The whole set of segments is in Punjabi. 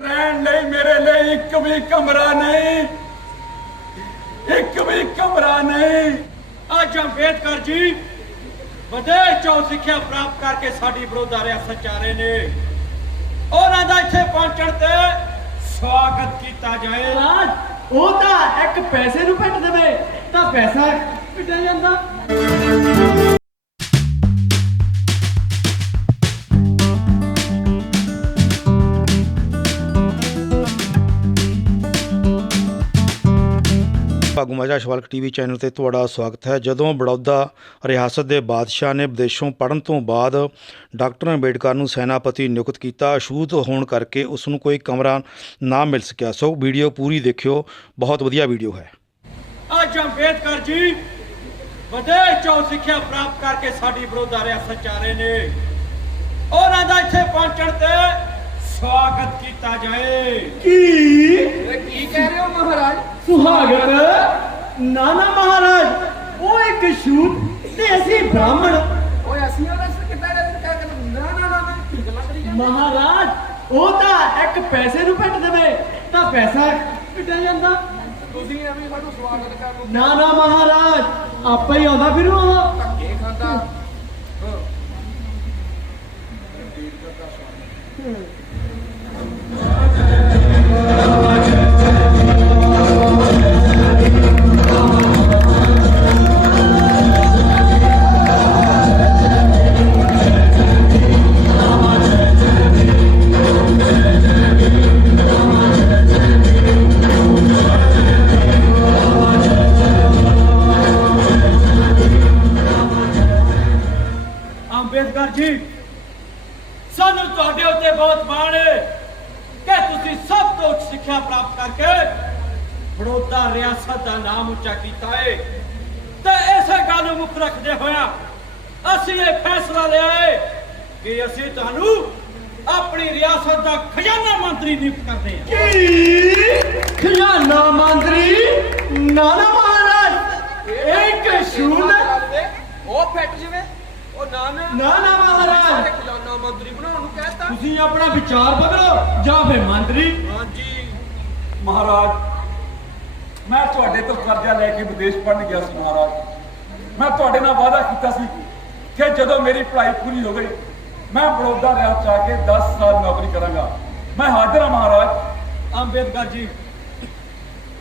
ਰਹਿਣ ਲਈ ਮੇਰੇ ਲਈ ਇੱਕ ਵੀ ਕਮਰਾ ਨਹੀਂ। ਇੱਕ ਵੀ ਕਮਰਾ ਨਹੀਂ। ਅੱਜ ਅੰਬੇਦਕਰ ਜੀ ਵਿਦੇਸ਼ ਚੋਂ ਸਿੱਖਿਆ ਪ੍ਰਾਪਤ ਕਰਕੇ ਸਾਡੀ ਵਿਰੋਧਾ ਰਿਆਸਤ ਚ ਨੇ। ਉਹਨਾਂ ਦਾ ਇੱਥੇ ਪਹੁੰਚਣ ਤੇ ਸਵਾਗਤ ਕੀਤਾ ਜਾਏ। ਰਾਜ ਉਹ ਤਾਂ ਇੱਕ ਪੈਸੇ ਨੂੰ ਪਿੱਟ ਦੇਵੇ, ਤਾਂ ਪੈਸਾ ਪਿੱਟਿਆ ਜਾਂਦਾ? ਮਾਝਾ ਸ਼ਵਾਲਕ ਟੀਵੀ ਚੈਨਲ ਤੇ ਤੁਹਾਡਾ ਸਵਾਗਤ ਹੈ। ਜਦੋਂ ਬੜੌਦਾ ਰਿਆਸਤ ਦੇ ਬਾਦਸ਼ਾਹ ਨੇ ਵਿਦੇਸ਼ੋਂ ਪੜਨ ਤੋਂ ਬਾਅਦ ਡਾਕਟਰ ਅੰਬੇਡਕਰ ਨੂੰ ਸੈਨਾਪਤੀ ਨਿਯੁਕਤ ਕੀਤਾ ਅਛੂਤ ਹੋਣ ਕਰਕੇ ਉਸ ਨੂੰ ਕੋਈ ਕਮਰਾ ਨਾ ਮਿਲ ਸਕਿਆ। ਸੋ ਵੀਡੀਓ ਪੂਰੀ ਦੇਖਿਓ। ਬਹੁਤ ਵਧੀਆ ਵੀਡੀਓ ਹੈ। ਅੱਜ ਅੰਬੇਦਕਰ ਜੀ ਵਿਦੇਸ਼ ਚੋਂ ਸਿੱਖਿਆ ਪ੍ਰਾਪਤ ਕਰਕੇ ਸਾਡੀ ਵਿਰੋਧਾ ਰਿਆਸਤ ਚ ਆ ਰਹੇ ਨੇ। ਉਹਨਾਂ ਦਾ ਇੱਥੇ ਪਹੁੰਚਣ ਤੇ ਸਵਾਗਤ ਕੀਤਾ ਜਾਏ। ਕੀ? ਕੀ ਕਹਿ ਰਹੇ ਹੋ ਮਹਾਰਾਜ? ਸੁਹਾਗਤ। ਨਾ ਨਾ ਮਹਾਰਾਜ ਉਹ ਇੱਕ ਸ਼ੂਟ ਤੇ ਅਸੀਂ ਬ੍ਰਾਹਮਣ। ਓਏ ਅਸੀਂ ਉਹਨਾਂ ਸੇ ਕਿੱਦਾਂ ਕਹਿ ਨਾ ਨਾ ਨਾ ਨਾ ਕੀ ਗੱਲਾਂ ਕਰੀ ਜਾਂਦੇ? ਮਹਾਰਾਜ ਉਹ ਤਾਂ ਇੱਕ ਪੈਸੇ ਨੂੰ ਪਿੱਟ ਦੇਵੇ ਤਾਂ ਪੈਸਾ ਪਿੱਟਿਆ ਜਾਂਦਾ? ਤੁਸੀਂ ਐਵੇਂ ਸਾਨੂੰ ਸਵਾਗਤ ਕਰਨ ਨੂੰ ਨਾ ਨਾ ਮਹਾਰਾਜ ਆਪੇ ਹੀ ਆਉਂਦਾ ਫਿਰ ਉਹ। ਧੱਕੇ ਖਾਂਦਾ। ਅੰਬੇਦਕਰ ਸਾਨੂੰ ਤੁਹਾਡੇ ਉੱਤੇ ਬਹੁਤ ਮਾਣ ਹੈ ਕਿ ਤੁਸੀਂ ਸਭ ਤੋਂ ਉੱਚ ਸਿੱਖਿਆ ਪ੍ਰਾਪਤ ਕਰਕੇ ਬੜੌਦਾ ਰਿਆਸਤ ਦਾ ਨਾਮ ਉੱਚਾ ਕੀਤਾ ਹੈ ਤੇ ਇਸੇ ਗੱਲ ਨੂੰ ਮੁੱਖ ਰੱਖਦੇ ਹੋਇਆ ਅਸੀਂ ਇਹ ਫੈਸਲਾ ਲਿਆ ਹੈ ਕਿ ਅਸੀਂ ਤੁਹਾਨੂੰ ਆਪਣੀ ਰਿਆਸਤ ਦਾ ਖਜ਼ਾਨਾ ਮੰਤਰੀ ਨਿਯੁਕਤ ਕਰਦੇ ਹਾਂ। ਕੀ? ਖਜ਼ਾਨਾ ਮੰਤਰੀ ਨਾ ਨਾ ਮਹਾਰਾਜ ਇੱਕ ਸ਼ੂਟ ਉਹ ਫੈਟ ਜਿਵੇਂ ਉਹ ਨਾ ਨਾ ਨਾ ਨਾ ਮਹਾਰਾਜ ਖਜ਼ਾਨਾ ਮੰਤਰੀ ਬਣਾਉਣ ਨੂੰ ਕਹਿਤਾ ਤੁਸੀਂ ਆਪਣਾ ਵਿਚਾਰ ਬਦਲੋ ਜਾਂ ਫਿਰ ਮੰਤਰੀ। ਹਾਂਜੀ। ਮਹਾਰਾਜ ਮੈਂ ਤੁਹਾਡੇ ਤੋਂ ਕਰਜ਼ਾ ਲੈ ਕੇ ਵਿਦੇਸ਼ ਪੜਨ ਗਿਆ ਸੀ ਮਹਾਰਾਜ। ਮੈਂ ਤੁਹਾਡੇ ਨਾਲ ਵਾਅਦਾ ਕੀਤਾ ਸੀ ਕਿ ਜਦੋਂ ਮੇਰੀ ਪੜ੍ਹਾਈ ਪੂਰੀ ਹੋ ਗਈ ਮੈਂ ਬੜੌਦਾ ਰਿਆਸਤ ਚ ਕੇ 10 ਸਾਲ ਨੌਕਰੀ ਕਰਾਂਗਾ। ਮੈਂ ਹਾਜ਼ਰ ਹਾਂ ਮਹਾਰਾਜ। ਅੰਬੇਦਕਰ ਜੀ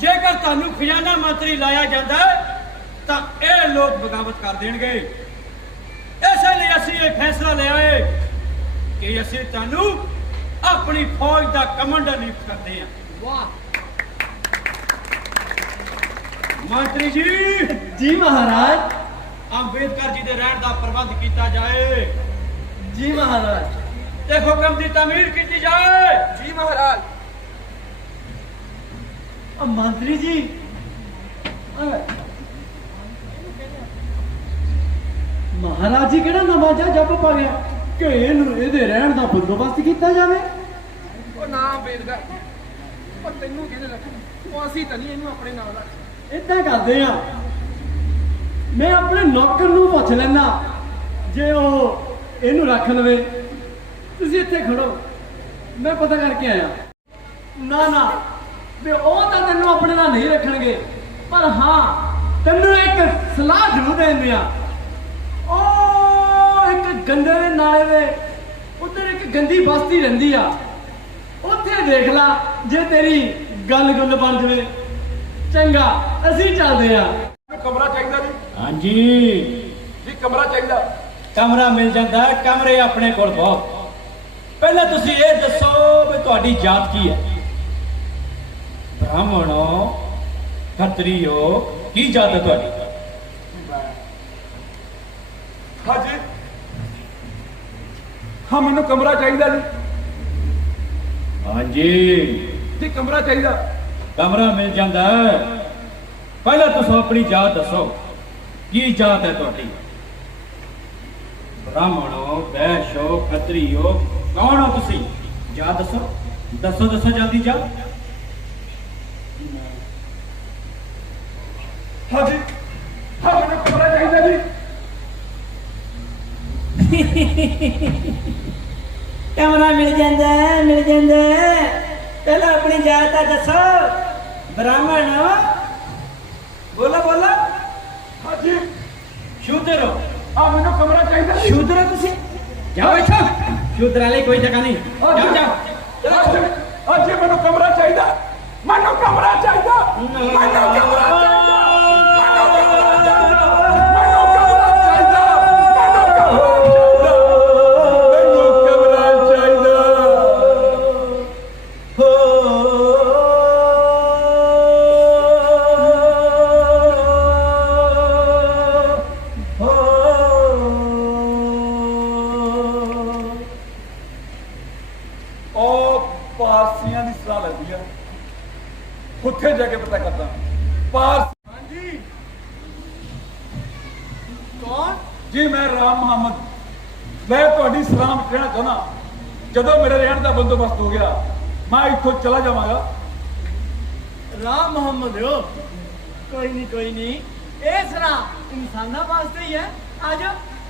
ਜੇਕਰ ਤੁਹਾਨੂੰ ਖਜ਼ਾਨਾ ਮੰਤਰੀ ਲਾਇਆ ਜਾਂਦਾ ਤਾਂ ਇਹ ਲੋਕ ਬਗਾਵਤ ਕਰ ਦੇਣਗੇ। ਇਸੇ ਲਈ ਅਸੀਂ ਇਹ ਫੈਸਲਾ ਲਿਆ ਹੈ ਕਿ ਅਸੀਂ ਤੁਹਾਨੂੰ ਆਪਣੀ ਫੌਜ ਦਾ ਕਮਾਂਡਰ ਨਿਯੁਕਤ ਕਰਦੇ ਹਾਂ। ਵਾਹ। ਮੰਤਰੀ ਜੀ! ਜੀ ਮਹਾਰਾਜ। ਅੰਬੇਦਕਰ ਜੀ ਦੇ ਰਹਿਣ ਦਾ ਪ੍ਰਬੰਧ ਕੀਤਾ ਜਾਏ। ਜੀ ਮਹਾਰਾਜ। ਤੇ ਹੁਕਮ ਦੀ ਤਾਮੀਰ ਕੀਤੀ ਜਾਏ। ਜੀ ਮਹਾਰਾਜ। ਆ ਮੰਤਰੀ ਜੀ। ਮਹਾਰਾਜ ਜੀ ਕਿਹੜਾ ਨਵਾਂ ਜਿਹਾ ਜੱਬ ਪਾ ਗਿਆ? ਕਿ ਇਹਨੂੰ ਇਹਦੇ ਰਹਿਣ ਦਾ ਬੰਦੋਬਸਤ ਕੀਤਾ ਜਾਵੇ? ਉਹ ਨਾ ਬੇਦਗਰ ਉਹ ਤੈਨੂੰ ਕਿਹਨੇ ਰੱਖਣਾ? ਉਹ ਅਸੀਂ ਤਾਂ ਨਹੀਂ ਇਹਨੂੰ ਆਪਣੇ ਨਾਲ ਰੱਖ ਇਦਾਂ ਕਰਦੇ ਆ। ਮੈਂ ਆਪਣੇ ਨੌਕਰ ਨੂੰ ਪੁੱਛ ਲੈਣਾ ਜੇ ਉਹ ਇਹਨੂੰ ਰੱਖ ਲਵੇ। ਤੁਸੀਂ ਇੱਥੇ ਖੜੋ। ਮੈਂ ਪਤਾ ਕਰਕੇ ਆਇਆ। ਨਾ ਨਾ। ਵੀ ਉਹ ਤਾਂ ਤੈਨੂੰ ਆਪਣੇ ਨਾਲ ਨਹੀਂ ਰੱਖਣਗੇ। ਪਰ ਹਾਂ ਤੈਨੂੰ ਇੱਕ ਸਲਾਹ ਜ਼ਰੂਰ ਦੇਂਦੇ ਆ ਗੰਦੇ ਦੇ ਨਾਲੇ ਦੇ ਉੱਧਰ ਇੱਕ ਗੰਦੀ ਬਸਤੀ ਰਹਿੰਦੀ ਆ। ਉੱਥੇ ਦੇਖ ਲਾ ਜੇ ਤੇਰੀ ਗੱਲ ਗੁੱਲ ਬਣ ਜਵੇ। ਚੰਗਾ ਅਸੀਂ ਚੱਲਦੇ ਆ। ਕਮਰਾ ਚਾਹੀਦਾ ਜੀ। ਹਾਂਜੀ। ਜੀ ਕਮਰਾ ਚਾਹੀਦਾ। ਕਮਰਾ ਮਿਲ ਜਾਂਦਾ ਹੈ ਕਮਰੇ ਆਪਣੇ ਕੋਲ ਬਹੁਤ। ਪਹਿਲਾਂ ਤੁਸੀਂ ਇਹ ਦੱਸੋ ਵੀ ਤੁਹਾਡੀ ਜਾਤ ਕੀ ਹੈ? ਬ੍ਰਾਹਮਣੋ ਖੱਤਰੀਓ ਕੀ ਜਾਤ ਹੈ ਤੁਹਾਡੀ? ਹਾਂਜੀ। ਹਾਂ ਮੈਨੂੰ ਕਮਰਾ ਚਾਹੀਦਾ ਜੀ। ਹਾਂਜੀ। ਜੀ ਕਮਰਾ ਚਾਹੀਦਾ। ਕਮਰਾ ਮਿਲ ਜਾਂਦਾ। ਹੈ ਪਹਿਲਾਂ ਤੁਸੀਂ ਆਪਣੀ ਜਾਤ ਦੱਸੋ ਕੀ ਜਾਤ ਹੈ ਤੁਹਾਡੀ? ਬ੍ਰਾਹਮਣੋ ਵੈਸ਼ੋ ਖੱਤਰੀਓ ਕੌਣ ਹੋ ਤੁਸੀਂ? ਜਾਤ ਦੱਸੋ। ਦੱਸੋ ਦੱਸੋ ਜਲਦੀ ਜਾ ਹਾਂਜੀ ਹਾਂ ਮੈਨੂੰ ਕਮਰਾ ਚਾਹੀਦਾ ਜੀ ਕਮਰਾ ਮਿਲ ਜਾਂਦਾ ਮਿਲ ਜਾਂਦਾ ਹੈ। ਜਾਇ ਤਾਂ ਦੱਸੋ। ਬ੍ਰਾਹਮਣ ਬੋਲੋ ਬੋਲੋ। ਹਾਂਜੀ। ਸ਼ੂਦਰ ਆ ਮੈਨੂੰ ਕਮਰਾ ਚਾਹੀਦਾ ਸ਼ੂਦਰ ਤੁਸੀਂ? ਜਾਓ ਇੱਥੋਂ। ਸ਼ੂਦਰਾਂ ਲਈ ਕੋਈ ਜਗ੍ਹਾ ਨਹੀਂ। ਜਾਓ ਜਾਓ। ਅੱਜ ਮੈਨੂੰ ਕਮਰਾ ਚਾਹੀਦਾ। ਮੈਨੂੰ ਕਮਰਾ ਚਾਹੀਦਾ। ਮੈਨੂੰ ਕਮਰਾ ਜੀ ਮੈਂ ਰਾਮ ਮੁਹੰਮਦ ਮੈਂ ਤੁਹਾਡੀ ਸਲਾਹ ਵਿੱਚ ਰਹਿਣਾ ਚਾਹੁੰਦਾ ਜਦੋਂ ਮੇਰੇ ਰਹਿਣ ਦਾ ਬੰਦੋਬਸਤ ਹੋ ਗਿਆ ਮੈਂ ਇੱਥੋਂ ਚਲਾ ਜਾਵਾਂਗਾ। ਰਾਮ ਮੁਹੰਮਦ ਹੋ ਕੋਈ ਨਹੀਂ ਕੋਈ ਨਹੀਂ। ਇਹ ਸਰਾ ਇਨਸਾਨਾਂ ਵਾਸਤੇ ਹੀ ਹੈ। ਆਜੋ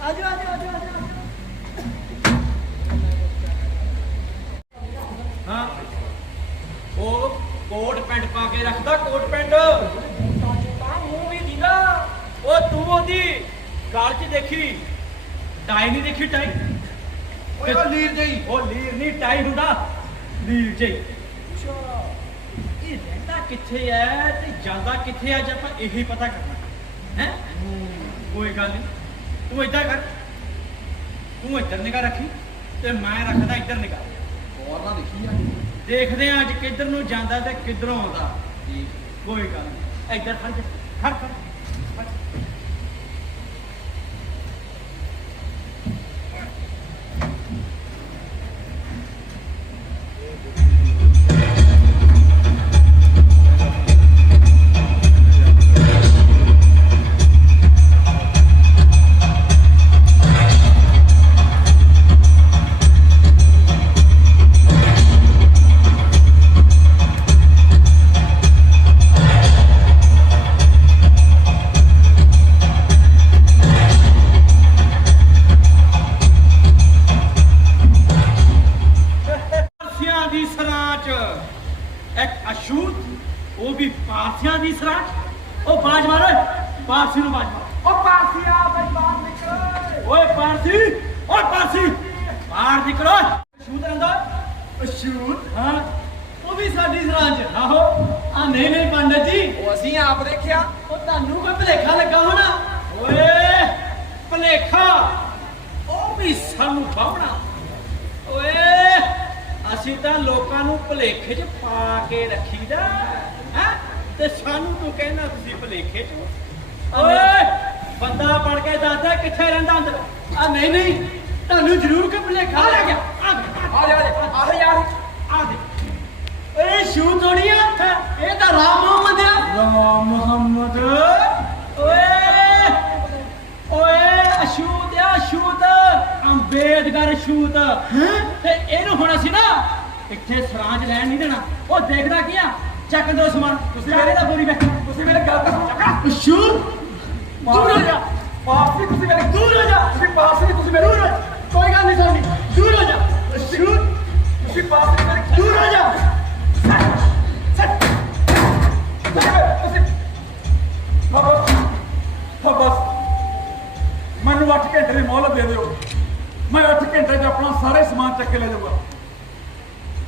ਆਜੋ ਆਜੋ ਆਜੋ ਆਜੋ। ਹਾਂ ਉਹ ਕੋਟ ਪੈਂਟ ਪਾ ਕੇ ਰੱਖਦਾ ਕੋਟ ਪੈਂਟ। ਮੂੰਹ ਵੀ ਦੀਦਾ। ਉਹ ਤੂੰ ਉਹਦੀ ਗਾਲ 'ਚ ਦੇਖੀ ਟਾਈ ਨਹੀਂ ਦੇਖੀ ਟਾਈ। ਓਏ ਉਹ ਲੀਰ ਜਈ। ਉਹ ਲੀਰ ਨਹੀਂ ਟਾਈ ਹੁੰਦਾ ਲੀਰ ਜਈ। ਇਹ ਰਹਿੰਦਾ ਕਿੱਥੇ ਐ ਤੇ ਜਾਂਦਾ ਕਿੱਥੇ ਐ ਅੱਜ ਆਪਾਂ ਇਹੀ ਪਤਾ ਕਰਨਾ। ਹੈ? ਕੋਈ ਗੱਲ ਨਹੀਂ। ਤੂੰ ਏਦਾਂ ਕਰ। ਤੂੰ ਇੱਧਰ ਨਿਗਾਹ ਰੱਖੀ ਤੇ ਮੈਂ ਰੱਖਦਾ ਇੱਧਰ ਨਿਗਾਹ। ਦੇਖਦੇ ਆ ਅੱਜ ਕਿੱਧਰ ਨੂੰ ਜਾਂਦਾ ਤੇ ਕਿੱਧਰੋਂ ਆਉਂਦਾ। ਕੋਈ ਗੱਲ ਨਹੀਂ। ਇੱਧਰ ਖੜ ਜਾ। ਖੜ ਖੜ ਖੜ। ਉਹ ਵੀ ਪਾਰਸੀਆਂ ਦੀ ਸਰਾਚ ਉਹ ਬਾਜ ਮਾਰ ਪਾਰਸੀ ਨੂੰ ਬਾਜ ਮਾਰ। ਉਹ ਪਾਰਸੀ ਆ ਬਈ ਬਾਹਰ ਨਿਕਲ। ਓਏ ਪਾਰਸੀ ਓਏ ਪਾਰਸੀ। ਬਾਹਰ ਨਿਕਲੋ ਅਸ਼ੂਤ ਅੰਦਰ ਅਸ਼ੂਤ ਹਾਂ ਉਹ ਵੀ ਸਾਡੀ ਸਰਾਂ ਚ। ਆਹੋ ਆ ਨਹੀਂ ਨਹੀਂ ਪੰਡਤ ਜੀ। ਉਹ ਅਸੀਂ ਆਪ ਦੇਖਿਆ। ਉਹ ਤੁਹਾਨੂੰ ਕੋਈ ਭਲੇਖਾ ਲੱਗਾ ਹੋਣਾ? ਓਏ ਭਲੇਖਾ। ਉਹ ਵੀ ਸਾਨੂੰ ਬਾਹਣਾ ਓਏ ਅਸੀਂ ਤਾਂ ਲੋਕਾਂ ਨੂੰ ਭਲੇਖੇ 'ਚ ਪਾ ਕੇ ਰੱਖੀਦਾ। ਹੈ? ਤੇ ਸਾਨੂੰ ਤੂੰ ਕਹਿੰਦਾ ਤੁਸੀਂ ਭਲੇਖੇ 'ਚ ਓਏ ਬੰਦਾ ਬਣ ਕੇ ਦੱਸਦਾ ਕਿੱਥੇ ਰਹਿੰਦਾ ਅੰਦਰ। ਆ ਨਹੀਂ ਨਹੀਂ। ਤੁਹਾਨੂੰ ਜ਼ਰੂਰ ਕੋਈ ਭਲੇਖਾ ਆ ਲੱਗ ਗਿਆ। ਆ ਗਿਆ। ਆ ਜਾ ਆ ਜਾ। ਯਾਰ ਆ ਦੇ। ਓਏ ਸ਼ੂ ਥੋੜੀਆ ਇਹ ਤਾਂ ਰਾਮ ਮੁਹੰਮਦ ਆ। ਰਾਮ ਮੁਹੰਮਦ। ਓਏ ਓਏ ਅਸ਼ੂਤ ਆ ਅਸ਼ੂਤ। ਅੰਬੇਦਕਰ ਅਸ਼ੂਤ। ਤੇ ਇਹਨੂੰ ਹੁਣ ਅਸੀਂ ਨਾ ਇੱਥੇ ਸਰਾਂਜ ਲੈਣ ਨਹੀਂ ਦੇਣਾ। ਉਹ ਦੇਖਦਾ ਕੀ ਆ? ਚੱਕ ਦੋ ਸਮਾਨ। ਤੁਸੀਂ ਮੇਰੇ ਦਾ ਬੋਰੀ ਵੇਖ ਤੁਸੀਂ ਮੇਰੇ ਗੱਲ ਤਾਂ ਸੁਣੋ ਸ਼ੂ ਦੂਰ ਹੋ ਜਾ। ਪਾਰਸੀ ਤੁਸੀਂ ਮੇਰੇ ਦੂਰ ਹੋ ਜਾ। ਤੁਸੀਂ ਪਾਰਸੀ ਤੁਸੀਂ ਮੇਰੇ ਦੂਰ ਹੋ ਜਾ ਕੋਈ ਗੱਲ ਨਹੀਂ ਤੁਹਾਡੀ। ਦੂਰ ਹੋ ਜਾ। ਸ਼ੂ ਤੁਸੀਂ ਪਾਰਸੀ ਮੇਰੇ ਦੂਰ ਹੋ ਜਾ। ਹਾਂ ਬਸ। ਬਸ। ਮੈਨੂੰ 8 ਘੰਟੇ ਦੀ ਮੌਲਤ ਦੇ ਦਿਓ। ਮੈਂ 8 ਘੰਟੇ 'ਚ ਆਪਣਾ ਸਾਰੇ ਸਮਾਨ ਚੱਕ ਕੇ ਲੈ ਜਾਊਗਾ।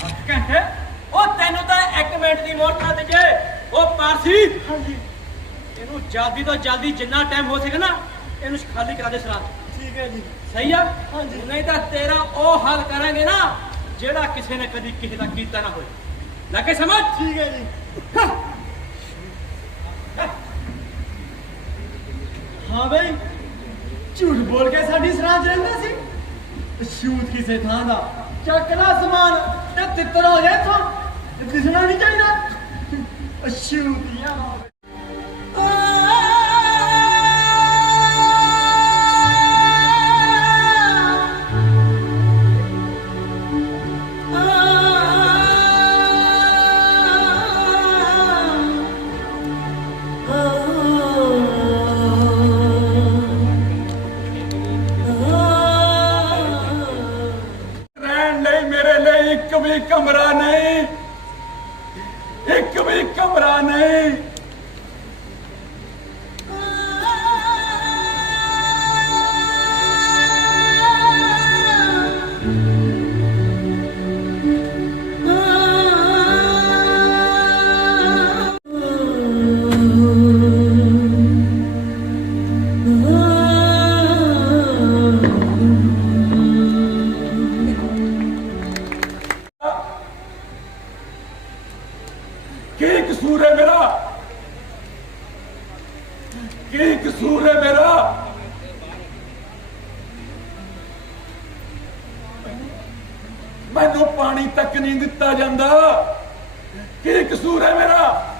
ਅੱਠ ਘੰਟੇ? ਉਹ ਤੈਨੂੰ ਤਾਂ 1 ਮਿੰਟ ਦੀ ਮੋਹਲਤ ਨਾ ਦੇ ਜੇ ਉਹ ਪਾਰਸੀ ਹਾਂਜੀ। ਇਹਨੂੰ ਜਲਦੀ ਤੋਂ ਜਲਦੀ ਜਿੰਨਾ ਟਾਈਮ ਹੋ ਸਕੇ ਨਾ ਇਹਨੂੰ ਖਾਲੀ ਕਰਾ ਦੇ ਸਰਾਂਜ ਠੀਕ ਹੈ ਜੀ। ਸਹੀ ਆ? ਹਾਂਜੀ। ਨਹੀਂ ਤਾਂ ਤੇਰਾ ਉਹ ਹੱਲ ਕਰਾਂਗੇ ਨਾ ਜਿਹੜਾ ਕਿਸੇ ਨੇ ਕਦੀ ਕਿਸੇ ਦਾ ਕੀਤਾ ਨਾ ਹੋਵੇ ਲੱਗੇ ਸਮਝ? ਠੀਕ ਹੈ ਜੀ। ਹਾਂ। ਬਈ ਝੂਠ ਬੋਲ ਕੇ ਸਾਡੀ ਸਰਾਂ ਚ ਰਹਿੰਦਾ ਸੀ। ਸ਼ੂਤ ਕਿਸੇ ਥਾਂ ਦਾ। ਚੱਕ ਲੈ ਸਮਾਨ ਤੇ ਤਿੱਤਰ ਹੋ ਜਾਏ ਤੋਂ ਦਿਸਣਾ ਨਹੀਂ ਚਾਹੀਦਾ ਸ਼ੂਤੀਆਂ ਰਹਿਣ ਮੇਰਾ? ਕੀ ਕਸੂਰ ਹੈ ਮੇਰਾ? ਮੈਨੂੰ ਪਾਣੀ ਤੱਕ ਨਹੀਂ ਦਿੱਤਾ ਜਾਂਦਾ। ਕੀ ਕਸੂਰ ਹੈ ਮੇਰਾ?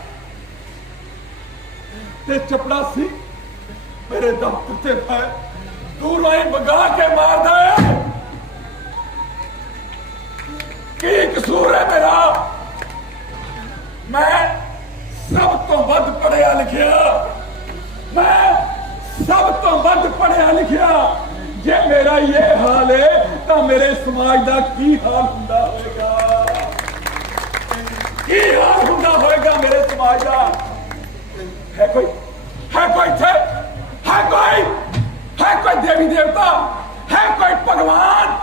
ਤੇ ਚਪੜਾ ਸੀ ਮੇਰੇ ਦਫ਼ਤਰ ਤੇ ਪੈ ਦੂਰੋਂ ਹੀ ਬਗਾ ਕੇ ਮਾਰਦਾ ਹੈ। ਕੀ ਕਸੂਰ ਲਿਖਿਆ, ਜੇ ਮੇਰਾ ਇਹ ਹਾਲ ਹੈ ਤਾਂ ਮੇਰੇ ਸਮਾਜ ਦਾ ਕੀ ਹਾਲ ਹੁੰਦਾ ਹੋਵੇਗਾ ਕੀ ਹਾਲ ਹੁੰਦਾ ਹੋਵੇਗਾ ਮੇਰੇ ਸਮਾਜ ਦਾ? ਹੈ ਕੋਈ? ਹੈ ਕੋਈ ਇੱਥੇ? ਹੈ ਕੋਈ? ਹੈ ਕੋਈ ਦੇਵੀ ਦੇਵਤਾ? ਹੈ ਕੋਈ ਭਗਵਾਨ?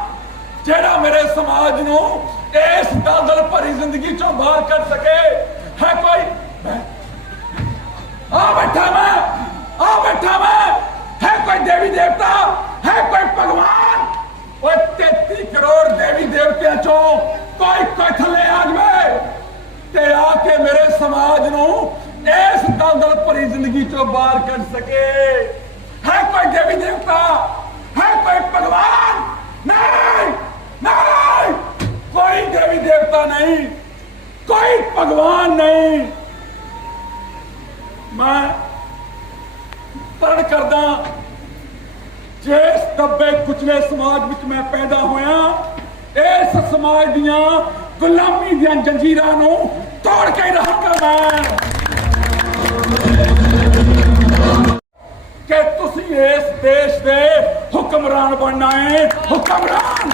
ਜਿਹੜਾ ਮੇਰੇ ਸਮਾਜ ਨੂੰ ਇਸ ਦਲਦਲ ਭਰੀ ਜ਼ਿੰਦਗੀ ਚੋਂ ਬਾਹਰ ਕੱਢ ਸਕੇ? ਹੈ ਕੋਈ ਦੇਵੀ ਦੇਵਤਾ ਹੈ ਕੋਈ ਭਗਵਾਨ ਓਏ 33 ਕਰੋੜ ਦੇਵੀ ਦੇਵਤਿਆਂ ਚੋਂ ਕੋਈ ਕੋਈ ਥੱਲੇ ਆ ਜਾਵੇ ਤੇ ਆ ਕੇ ਮੇਰੇ ਸਮਾਜ ਨੂੰ ਇਸ ਦਲਦਲ ਭਰੀ ਜ਼ਿੰਦਗੀ ਚੋਂ ਬਾਹਰ ਕੱਢ ਸਕੇ ਹੈ ਕੋਈ ਦੇਵੀ ਦੇਵਤਾ ਹੈ ਕੋਈ ਭਗਵਾਨ ਨਹੀਂ ਨਹੀਂ ਕੋਈ ਦੇਵੀ ਦੇਵਤਾ ਨਹੀਂ ਕੋਈ ਭਗਵਾਨ ਨਹੀਂ ਮੈਂ ਪ੍ਰਣ ਕਰਦਾ ਜਿਸ ਦੱਬੇ ਕੁਚਲੇ ਸਮਾਜ ਵਿੱਚ ਮੈਂ ਪੈਦਾ ਹੋਇਆ, ਇਸ ਸਮਾਜ ਦੀਆਂ ਗੁਲਾਮੀ ਦੀਆਂ ਜੰਜੀਰਾਂ ਨੂੰ ਤੋੜ ਕੇ ਹੀ ਰਹਾਂਗਾ ਮੈਂ ਕਿ ਤੁਸੀਂ ਇਸ ਦੇਸ਼ ਦੇ ਹੁਕਮਰਾਨ ਬਣਨਾ ਹੈ। ਹੁਕਮਰਾਨ!